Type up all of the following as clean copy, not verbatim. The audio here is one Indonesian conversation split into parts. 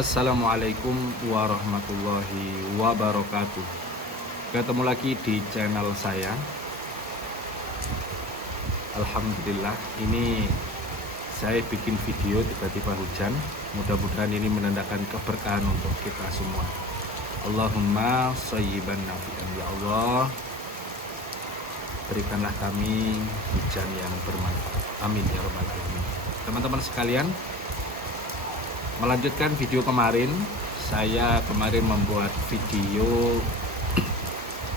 Assalamualaikum warahmatullahi wabarakatuh. Ketemu lagi di channel saya. Alhamdulillah, ini saya bikin video tiba-tiba hujan. Mudah-mudahan ini menandakan keberkahan untuk kita semua. Allahumma shayyiban nafi'an, ya Allah. Berikanlah kami hujan yang bermanfaat. Amin ya rabbal alamin. Teman-teman sekalian, melanjutkan video kemarin, saya kemarin membuat video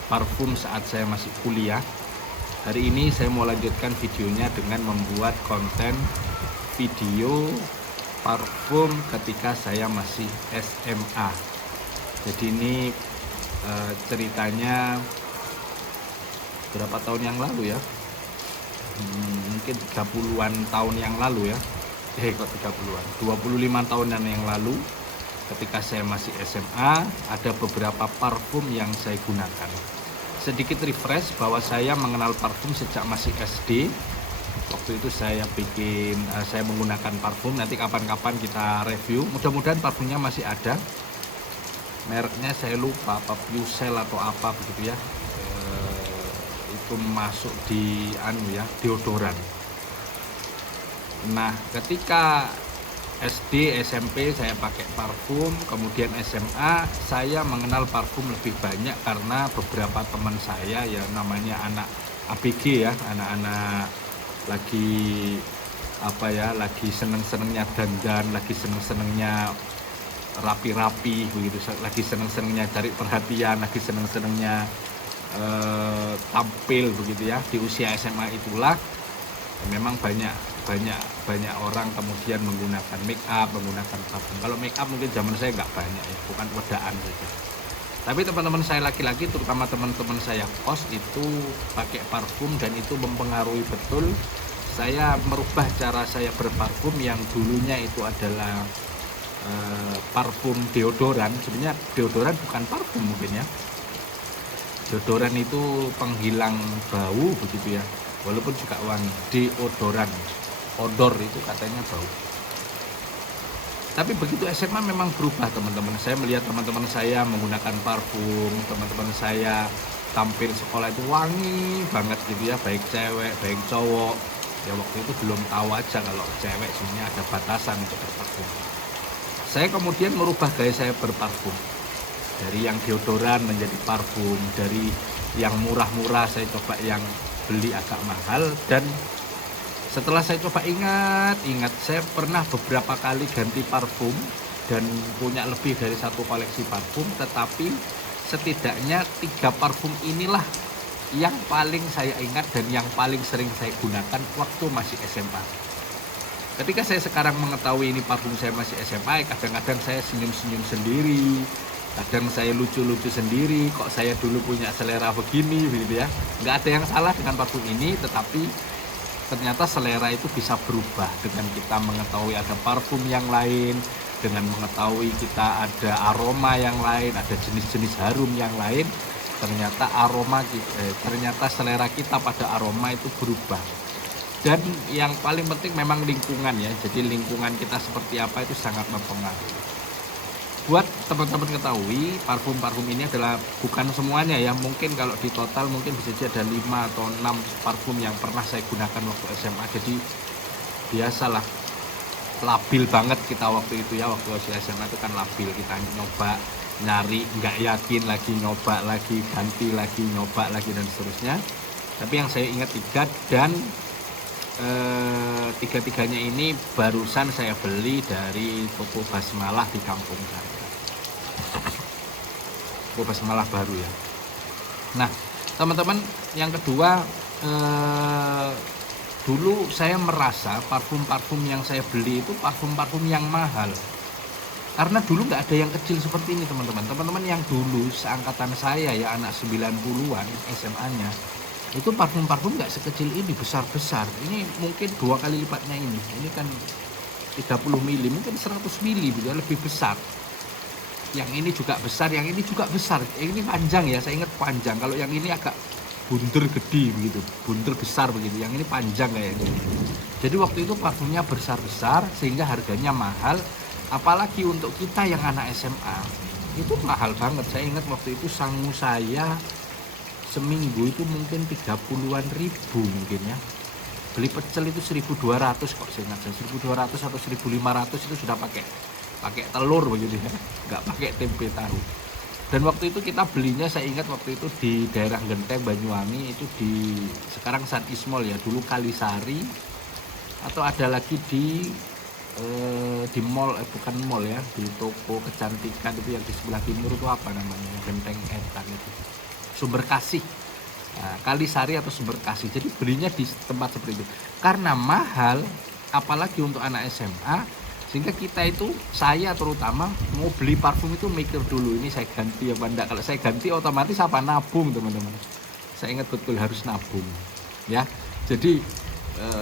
parfum saat saya masih kuliah. Hari ini saya mau lanjutkan videonya dengan membuat konten video parfum ketika saya masih SMA. Jadi ini ceritanya berapa tahun yang lalu ya? Mungkin 30-an tahun yang lalu ya. Kok 30-an, 25 tahunan yang lalu ketika saya masih SMA, ada beberapa parfum yang saya gunakan. Sedikit refresh bahwa saya mengenal parfum sejak masih SD. Waktu itu saya menggunakan parfum. Nanti kapan-kapan kita review. Mudah-mudahan parfumnya masih ada. Mereknya saya lupa, apa Pucel atau apa begitu ya. Itu masuk di deodoran. Nah, ketika SD, SMP saya pakai parfum, kemudian SMA saya mengenal parfum lebih banyak karena beberapa teman saya ya, namanya anak ABG ya, anak-anak lagi lagi seneng-senengnya dandan, lagi seneng-senengnya rapi-rapi begitu, lagi seneng-senengnya cari perhatian, lagi seneng-senengnya tampil begitu ya. Di usia SMA itulah memang banyak orang kemudian menggunakan make up, menggunakan parfum. Kalau make up mungkin zaman saya nggak banyak ya, bukan wedaan saja. Tapi teman-teman saya laki-laki, terutama teman-teman saya kos, itu pakai parfum dan itu mempengaruhi betul. Saya merubah cara saya berparfum yang dulunya itu adalah parfum deodoran. Sebenarnya deodoran bukan parfum mungkin ya. Deodoran itu penghilang bau begitu ya. Walaupun juga wangi. Deodoran, odor itu katanya bau. Tapi begitu SMA memang berubah teman-teman. Saya melihat teman-teman saya menggunakan parfum, teman-teman saya tampil sekolah itu wangi banget gitu ya, baik cewek, baik cowok. Ya waktu itu belum tahu aja kalau cewek sebenarnya ada batasan untuk berparfum. Saya kemudian merubah gaya saya berparfum. Dari yang deodoran menjadi parfum, dari yang murah-murah saya coba yang beli agak mahal. Dan setelah saya coba ingat saya pernah beberapa kali ganti parfum dan punya lebih dari satu koleksi parfum, tetapi setidaknya 3 parfum inilah yang paling saya ingat dan yang paling sering saya gunakan waktu masih SMA. Ketika saya sekarang mengetahui ini parfum saya masih SMA, kadang-kadang saya senyum-senyum sendiri, kadang saya lucu-lucu sendiri, kok saya dulu punya selera begini begitu ya. Nggak ada yang salah dengan parfum ini, tetapi ternyata selera itu bisa berubah dengan kita mengetahui ada parfum yang lain, dengan mengetahui kita ada aroma yang lain, ada jenis-jenis harum yang lain. Ternyata selera kita pada aroma itu berubah. Dan yang paling penting memang lingkungan ya. Jadi lingkungan kita seperti apa itu sangat mempengaruhi. Buat teman-teman ketahui, parfum-parfum ini adalah bukan semuanya ya. Mungkin kalau di total mungkin bisa jadi ada 5 atau 6 parfum yang pernah saya gunakan waktu SMA. Jadi biasalah, labil banget kita waktu itu ya. Waktu SMA itu kan labil, kita nyoba, nyari, nggak yakin lagi, nyoba lagi, ganti lagi, nyoba lagi, dan seterusnya. Tapi yang saya ingat 3, dan tiga-tiganya ini barusan saya beli dari toko basmalah di kampung saya. Toko basmalah baru ya. Nah teman-teman, yang kedua, dulu saya merasa parfum-parfum yang saya beli itu parfum-parfum yang mahal. Karena dulu nggak ada yang kecil seperti ini teman-teman. Teman-teman yang dulu seangkatan saya ya, anak 90-an SMA-nya, itu parfum-parfum nggak sekecil ini, besar-besar. Ini mungkin 2 kali lipatnya ini. Ini kan 30 mili, mungkin 100 mili, lebih besar. Yang ini juga besar, yang ini juga besar. Yang ini panjang ya, saya ingat panjang. Kalau yang ini agak bunder gede begitu, bunder besar begitu. Yang ini panjang kayak ini. Jadi waktu itu parfumnya besar-besar sehingga harganya mahal. Apalagi untuk kita yang anak SMA, itu mahal banget. Saya ingat waktu itu sangu saya seminggu itu mungkin 30-an ribu mungkin ya. Beli pecel itu 1.200 kok, saya ingat, 1.200 atau 1.500 itu sudah pakai telur begitu ya, nggak pakai tempe tahu. Dan waktu itu kita belinya, saya ingat waktu itu di daerah Genteng Banyuwangi, itu di sekarang Sun East Mall ya, dulu Kalisari, atau ada lagi di mall, bukan mall ya, di toko kecantikan itu yang di sebelah timur itu apa namanya, Genteng Etan itu, Sumber Kasih. Nah, Kalisari atau Sumber Kasih. Jadi belinya di tempat seperti itu karena mahal, apalagi untuk anak SMA. Sehingga kita itu, saya terutama mau beli parfum itu mikir dulu, ini saya ganti apa enggak. Kalau saya ganti otomatis apa, nabung teman-teman. Saya ingat betul harus nabung ya. Jadi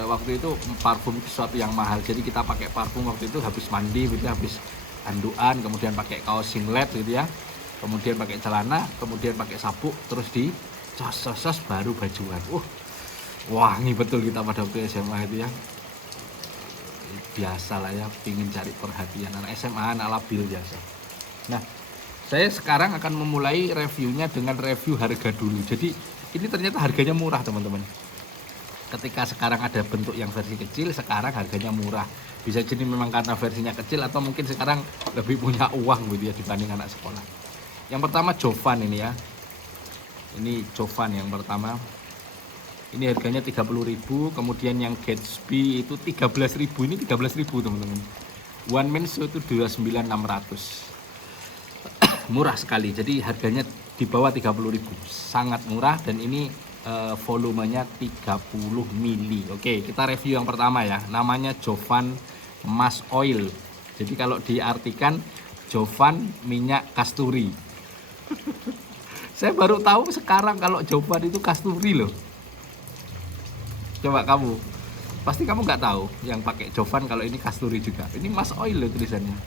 waktu itu parfum itu sesuatu yang mahal. Jadi kita pakai parfum waktu itu habis mandi gitu ya, habis anduan, kemudian pakai kaos singlet gitu ya, kemudian pakai celana, kemudian pakai sabuk, terus di sos baru bajuan. Wangi betul kita pada waktu SMA itu ya. Biasa lah ya, pingin cari perhatian anak SMA, anak labil biasa. Nah, saya sekarang akan memulai reviewnya dengan review harga dulu. Jadi ini ternyata harganya murah teman-teman. Ketika sekarang ada bentuk yang versi kecil, sekarang harganya murah. Bisa jadi memang karena versinya kecil, atau mungkin sekarang lebih punya uang gitu ya dibanding anak sekolah. Yang pertama Jovan ini ya. Ini Jovan yang pertama. Ini harganya 30.000, kemudian yang Gatsby itu 13.000, ini 13.000 teman-teman. One Man Show itu 29.600. Murah sekali. Jadi harganya di bawah 30.000. Sangat murah, dan ini volumenya 30 mili. Oke, kita review yang pertama ya. Namanya Jovan Mask Oil. Jadi kalau diartikan Jovan minyak kasturi. Saya baru tahu sekarang kalau Jovan itu kasturi loh. Coba kamu, pasti kamu nggak tahu yang pakai Jovan kalau ini kasturi juga. Ini Mask Oil loh tulisannya.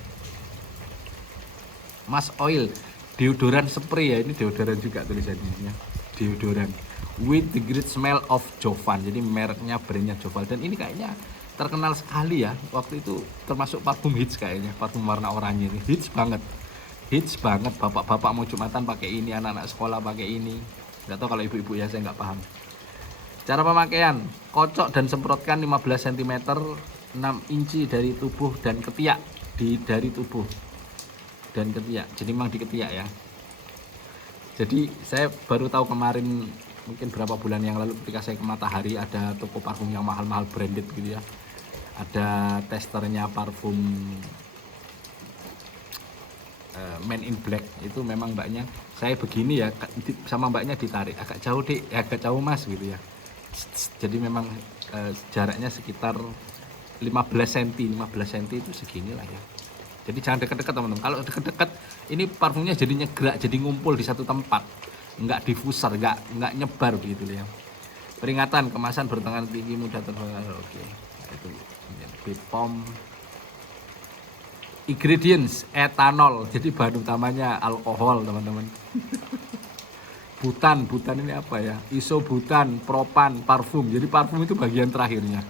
Mask Oil, deodoran spray ya, ini deodoran juga tulisannya ya. Deodoran with the great smell of Jovan. Jadi mereknya, brandnya Jovan, dan ini kayaknya terkenal sekali ya. Waktu itu termasuk parfum hits kayaknya, parfum warna oranye ini hits banget. Bapak-bapak mau Jumatan pakai ini, anak-anak sekolah pakai ini. Nggak tahu kalau ibu-ibu ya, saya nggak paham. Cara pemakaian, kocok dan semprotkan 15 cm 6 inci dari tubuh dan ketiak, dari tubuh dan ketiak. Jadi memang di ketiak ya. Jadi saya baru tahu kemarin, mungkin berapa bulan yang lalu ketika saya ke Matahari, ada toko parfum yang mahal-mahal branded gitu ya. Ada testernya parfum Man in Black, itu memang mbaknya, saya begini ya sama mbaknya ditarik, agak jauh deh, agak jauh mas gitu ya. Jadi memang jaraknya sekitar 15 cm itu segini lah ya. Jadi jangan dekat-dekat teman-teman. Kalau dekat-dekat ini parfumnya jadinya gerak, jadi ngumpul di satu tempat, nggak diffuser, nggak nyebar begitu ya. Peringatan, kemasan bertangan tinggi, mudah terbakar. Oke, itu Bepom. Ingredients, etanol, jadi bahan utamanya alkohol teman-teman. Butan ini apa ya? Isobutan, propan, parfum. Jadi parfum itu bagian terakhirnya.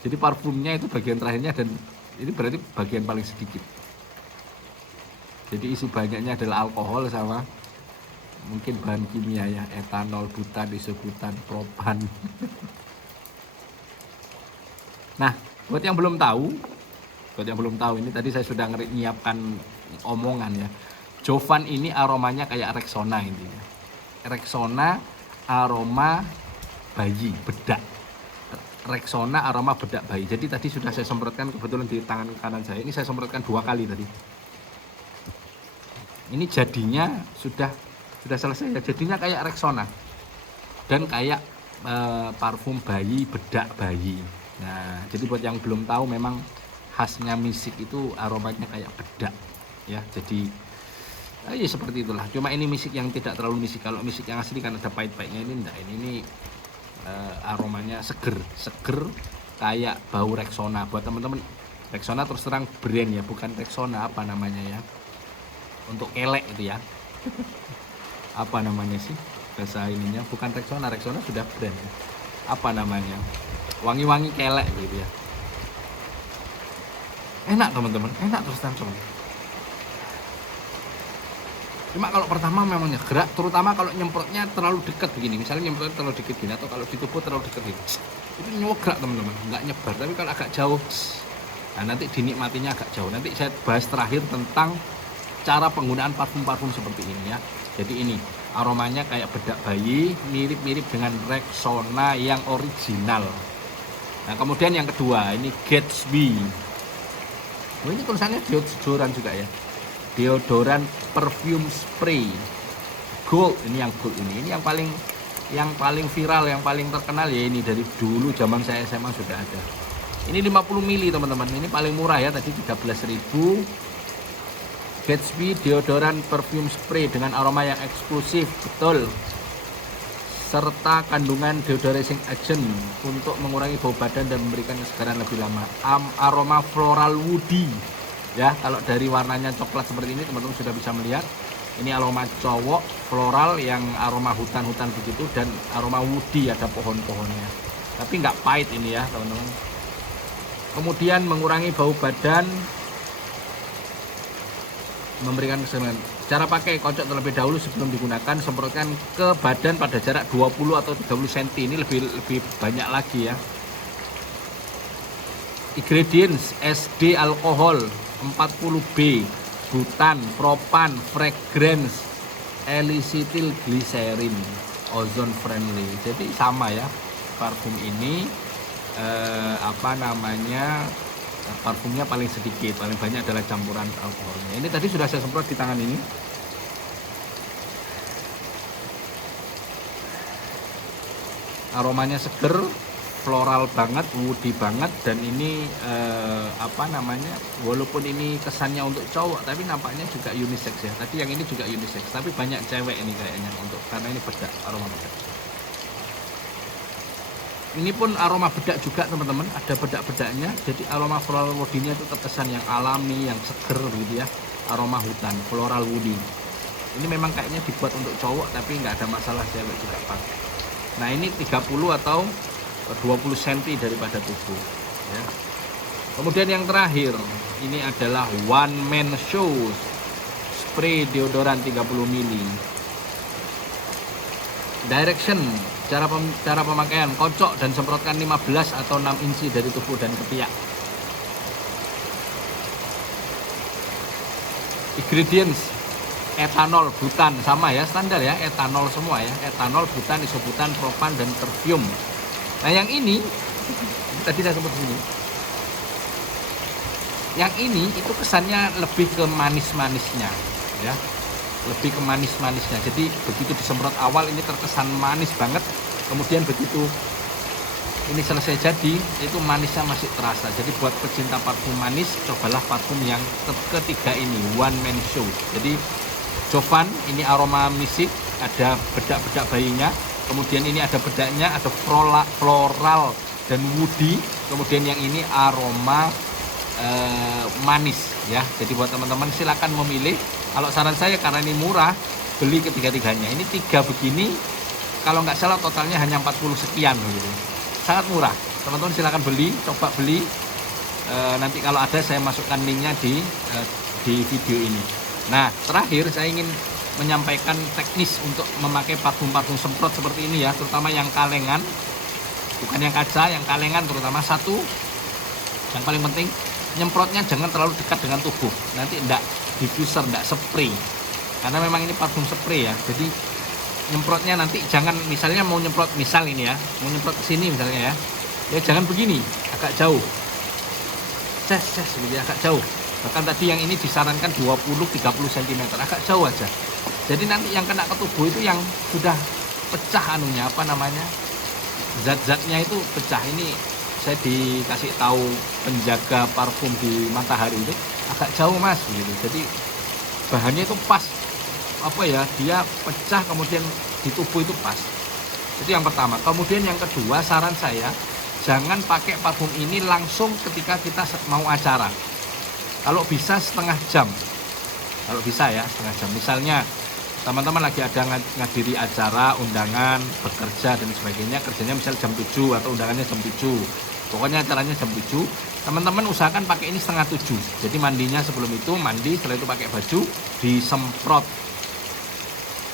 Jadi parfumnya itu bagian terakhirnya, dan ini berarti bagian paling sedikit. Jadi isi banyaknya adalah alkohol sama mungkin bahan kimia ya, etanol, butan, isobutan, propan. Nah, buat yang belum tahu, ini tadi saya sudah nyiapkan omongan ya. Jovan ini aromanya kayak Rexona intinya. Rexona aroma bayi, bedak. Rexona aroma bedak bayi. Jadi tadi sudah saya semprotkan, kebetulan di tangan kanan saya ini saya semprotkan 2 kali tadi. Ini jadinya sudah selesai ya. Jadinya kayak Rexona dan kayak parfum bayi, bedak bayi. Nah, jadi buat yang belum tahu, memang khasnya misik itu aromanya kayak bedak ya. Jadi ya seperti itulah. Cuma ini misik yang tidak terlalu misik. Kalau misik yang asli kan ada pahit-pahitnya, ini enggak. Ini aromanya seger kayak bau Rexona. Buat teman-teman, Rexona terus terang brand ya, bukan Rexona apa namanya ya, untuk kelek itu ya. Apa namanya sih bahasa ininya, bukan Rexona sudah brand ya. Apa namanya, wangi-wangi kelek gitu ya. Enak teman-teman, enak terus terang. Cuma kalau pertama memang gerak, terutama kalau nyemprotnya terlalu dekat begini, misalnya nyemprotnya terlalu dekat gini, atau kalau di tubuh terlalu dekat gini, itu nyograk teman-teman, nggak nyebar. Tapi kalau agak jauh, nah nanti dinikmatinya agak jauh. Nanti saya bahas terakhir tentang cara penggunaan parfum-parfum seperti ini ya. Jadi ini aromanya kayak bedak bayi, mirip-mirip dengan Rexona yang original. Nah kemudian yang kedua ini Gatsby. Oh, ini tulisannya deodoran juga ya. Deodoran perfume spray gold, ini yang gold ini yang paling viral, yang paling terkenal ya, ini dari dulu zaman saya SMA sudah ada. Ini 50 ml teman-teman, ini paling murah ya, tadi 13.000. Gatsby deodoran perfume spray dengan aroma yang eksklusif, betul, serta kandungan deodorizing agent untuk mengurangi bau badan dan memberikan kesegaran lebih lama. Aroma floral woody ya, kalau dari warnanya coklat seperti ini teman-teman sudah bisa melihat. Ini aroma cowok floral yang aroma hutan-hutan begitu, dan aroma woody, ada pohon-pohonnya, tapi nggak pahit ini ya teman-teman. Kemudian mengurangi bau badan, memberikan kesenangan. Cara pakai, kocok terlebih dahulu sebelum digunakan, semprotkan ke badan pada jarak 20 atau 30 cm. Ini lebih banyak lagi ya. Ingredients: SD alkohol 40B, butan, propan, fragrance, L-acetyl glycerin, ozone friendly. Jadi sama ya, parfum ini parfumnya paling sedikit, paling banyak adalah campuran alkoholnya. Ini tadi sudah saya semprot di tangan ini. Aromanya seger, floral banget, woody banget, dan ini walaupun ini kesannya untuk cowok, tapi nampaknya juga unisex ya. Tadi yang ini juga unisex, tapi banyak cewek ini kayaknya, karena ini bedak, aroma bedak. Ini pun aroma bedak juga teman-teman, ada bedak-bedaknya. Jadi aroma floral woody-nya itu terkesan yang alami, yang seger gitu ya. Aroma hutan, floral woody. Ini memang kayaknya dibuat untuk cowok, tapi nggak ada masalah cewek juga pakai. Nah ini 30 atau 20 cm daripada tubuh ya. Kemudian yang terakhir, ini adalah One Man Show spray deodoran 30 ml. Direction, cara pemakaian: kocok dan semprotkan 15 atau 6 inci dari tubuh dan ketiak. Ingredients: etanol, butan, sama ya, standar ya, etanol semua ya, etanol, butan, isobutan, propan, dan perfume. Nah yang ini tadi saya sebut sini, yang ini itu kesannya lebih ke manis-manisnya ya, lebih ke manis-manisnya. Jadi begitu disemprot awal ini terkesan manis banget, kemudian begitu ini selesai jadi, itu manisnya masih terasa. Jadi buat pecinta parfum manis, cobalah parfum yang ketiga ini, One Man Show. Jadi Jovan, ini aroma misik, ada bedak-bedak bayinya. Kemudian ini ada bedaknya, ada floral dan woody. Kemudian yang ini aroma manis ya. Jadi buat teman-teman silakan memilih. Kalau saran saya, karena ini murah, beli ketiga-tiganya. Ini 3 begini, kalau nggak salah totalnya hanya 40 sekian gitu. Sangat murah. Teman-teman silakan beli, coba beli. Nanti kalau ada saya masukkan linknya di video ini. Nah terakhir saya ingin menyampaikan teknis untuk memakai parfum-parfum semprot seperti ini ya, terutama yang kalengan, bukan yang kaca, yang kalengan terutama. Satu, yang paling penting, nyemprotnya jangan terlalu dekat dengan tubuh, nanti enggak diffuser, enggak spray, karena memang ini parfum spray ya. Jadi nyemprotnya nanti jangan, misalnya mau nyemprot, misal ini ya, mau nyemprot ke sini misalnya ya jangan begini, agak jauh, gitu ya, agak jauh. Bahkan tadi yang ini disarankan 20-30 cm, agak jauh aja. Jadi nanti yang kena ke tubuh itu yang sudah pecah zat-zatnya itu pecah. Ini saya dikasih tahu penjaga parfum di Matahari itu, agak jauh mas gitu. Jadi bahannya itu pas, dia pecah, kemudian di tubuh itu pas. Itu yang pertama. Kemudian yang kedua, saran saya jangan pakai parfum ini langsung ketika kita mau acara. Kalau bisa setengah jam, kalau bisa ya setengah jam. Misalnya teman-teman lagi ada ngadiri acara, undangan, bekerja dan sebagainya, kerjanya misal jam 7 atau undangannya jam 7, pokoknya acaranya jam 7, Teman-teman usahakan pakai ini 6:30. Jadi mandinya sebelum itu mandi, setelah itu pakai baju disemprot.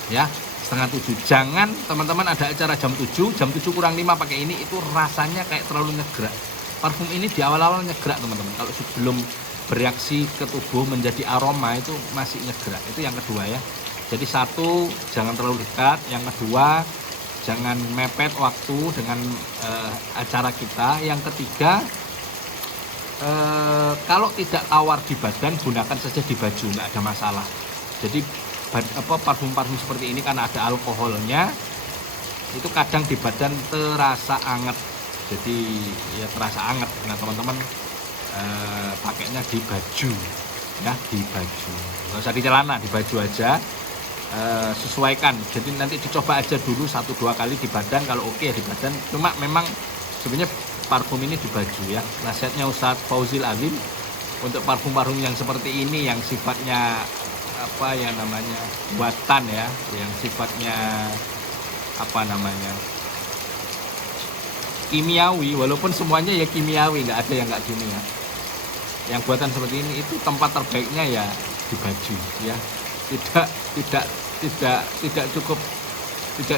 Ya, 6:30. Jangan teman-teman ada acara jam 7 kurang 5 pakai ini, itu rasanya kayak terlalu nyegrak. Parfum ini di awal-awal nyegrak teman-teman. Kalau sebelum bereaksi ke tubuh menjadi aroma itu masih nyegrak. Itu yang kedua ya. Jadi satu, jangan terlalu dekat. Yang kedua, jangan mepet waktu dengan acara kita. Yang ketiga, kalau tidak tawar di badan, gunakan saja di baju, nggak ada masalah. Jadi parfum-parfum seperti ini karena ada alkoholnya, itu kadang di badan terasa anget. Jadi ya terasa anget. Nah teman-teman pakainya di baju, ya di baju. Nggak usah di celana, di baju aja. Sesuaikan. Jadi nanti dicoba aja dulu 1-2 kali di badan. Kalau oke di badan. Cuma memang sebenarnya parfum ini di baju ya. Nasihatnya Ustadz Fauzil Alim untuk parfum-parfum yang seperti ini, yang sifatnya apa ya namanya buatan ya, yang sifatnya apa namanya kimiawi, walaupun semuanya ya kimiawi, nggak ada yang nggak kimia. Yang buatan seperti ini itu tempat terbaiknya ya di baju ya. Tidak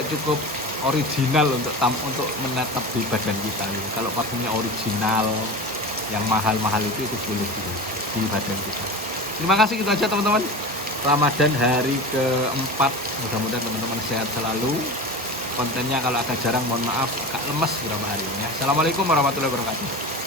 cukup original untuk menetap di badan kita. Kalau parfumnya original yang mahal-mahal itu boleh di badan kita. Terima kasih, itu aja teman-teman. Ramadan hari keempat, mudah-mudahan teman-teman sehat selalu. Kontennya kalau agak jarang mohon maaf, agak lemes beberapa hari ini ya. Assalamualaikum warahmatullahi wabarakatuh.